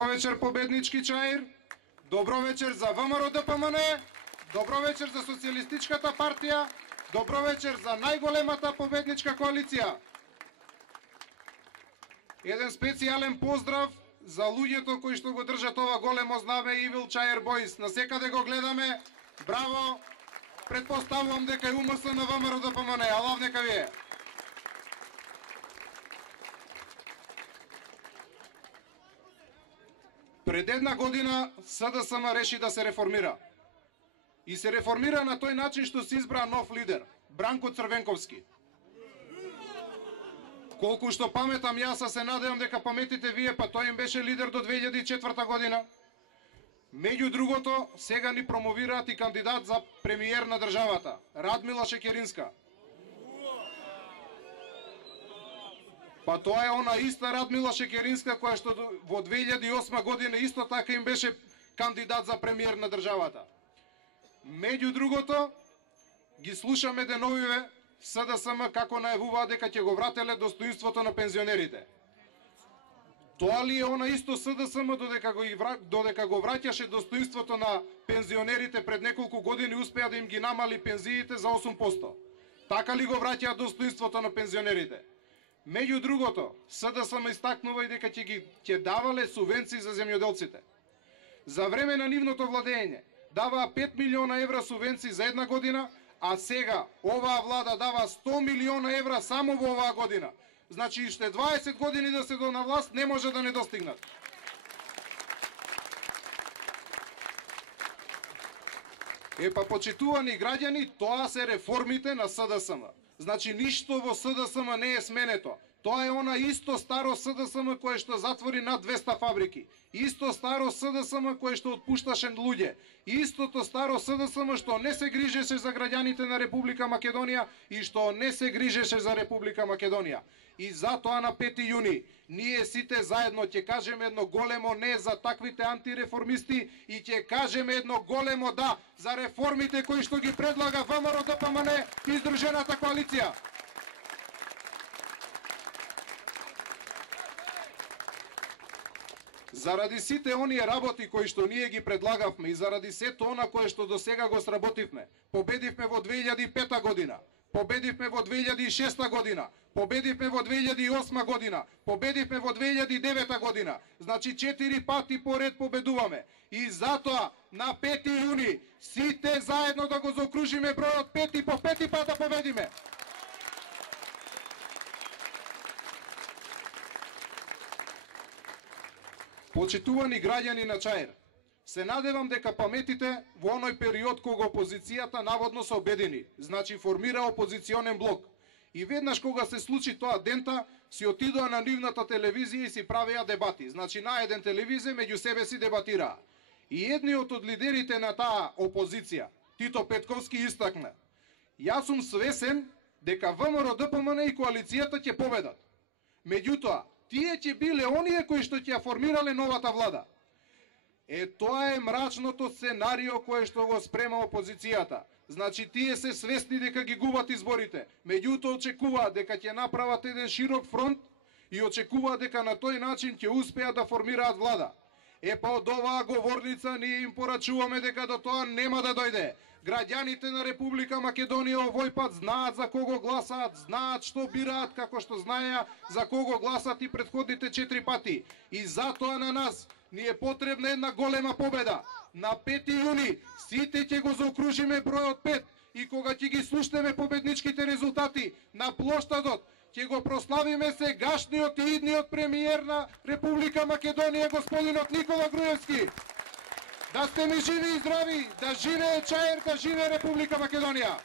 Добро вечер, победнички Чаир. Добро вечер за ВМРО ДПМН. Добро вечер за Социјалистичката партија. Добро вечер за најголемата победничка коалиција. Еден специјален поздрав за луѓето кои што го држат ова големо знаме Evil Чаир Boys. Насекаде го гледаме. Браво. Предпоставувам дека е УМС на ВМРО ДПМН. Алав нека ви е. Пред една година СДСМ реши да се реформира. И се реформира на тој начин што се избра нов лидер, Бранко Црвенковски. Колку што паметам јас, се надевам дека паметите вие, па тој им беше лидер до 2004 година. Меѓу другото, сега ни промовираат и кандидат за премиер на државата, Радмила Шекеринска. Па тоа е она иста Радмила Шекеринска која што во 2008 година исто така им беше кандидат за премиер на државата. Меѓу другото, ги слушаме деновиве СДСМ како најавуваат дека ќе го врателе достоинството на пензионерите. Тоа ли е она исто СДСМ додека го враќаше достоинството на пензионерите пред неколку години успеа да им ги намали пензиите за 8%? Така ли го враќаат достоинството на пензионерите? Меѓу другото, СДСМ истакнува и дека ќе давале субвенции за земјоделците. За време на нивното владење даваа 5 милиона евра субвенции за една година, а сега оваа влада дава 100 милиона евра само во оваа година. Значи уште 20 години да се до на власт не може да не достигнат. Па почитувани граѓани, тоа се реформите на СДСМ. Значи ништо во СДСМ не е сменето. Тоа е она исто старо СДСМ кое што затвори над 200 фабрики. Исто старо СДСМ кое што отпушташе луѓе. Истото старо СДСМ што не се грижеше за граѓаните на Република Македонија и што не се грижеше за Република Македонија. И затоа на 5 јуни ние сите заедно ќе кажеме едно големо не за таквите антиреформисти и ќе кажеме едно големо да за реформите кои што ги предлага ВМРО ДПМН и Здружената коалиција. Заради сите оние работи кои што ние ги предлагавме и заради сето она кое што до сега го сработивме, победивме во 2005 година, победивме во 2006 година, победивме во 2008 година, победивме во 2009 година. Значи 4 пати поред победуваме. И затоа на 5 јуни сите заедно да го заокружиме бројот 5 и по 5 пат да победиме. Почитувани граѓани на Чаир, се надевам дека паметите во оној период кога опозицијата наводно се обедини, значи формира опозиционен блок. И веднаш кога се случи тоа дента, си отидоа на нивната телевизија и си правеа дебати. Значи на еден телевизија меѓу себе си дебатираа. И едниот од лидерите на таа опозиција, Тито Петковски, истакна: јас сум свесен дека ВМРО ДПМН и коалицијата ќе победат. Меѓутоа, тие ќе биле оние кои што ќе формирале новата влада. Тоа е мрачното сценарио кое што го спрема опозицијата. Значи тие се свесни дека ги губат изборите, меѓутоа очекуваат дека ќе направат еден широк фронт и очекуваат дека на тој начин ќе успеат да формираат влада. Па од оваа говорница ние им порачуваме дека до тоа нема да дојде. Граѓаните на Република Македонија овој пат знаат за кого гласаат, знаат што бираат, како што знаеа за кого гласат и претходните 4 пати. И затоа на нас ни е потребна една голема победа. На 5 јуни сите ќе го заокружиме бројот 5 и кога ќе ги слушнеме победничките резултати на плоштадот, ќе го прославиме сегашниот и идниот премиер на Република Македонија, господинот Никола Груевски. Да сте ми живи и здрави, да живее Чаир, да живее Република Македонија.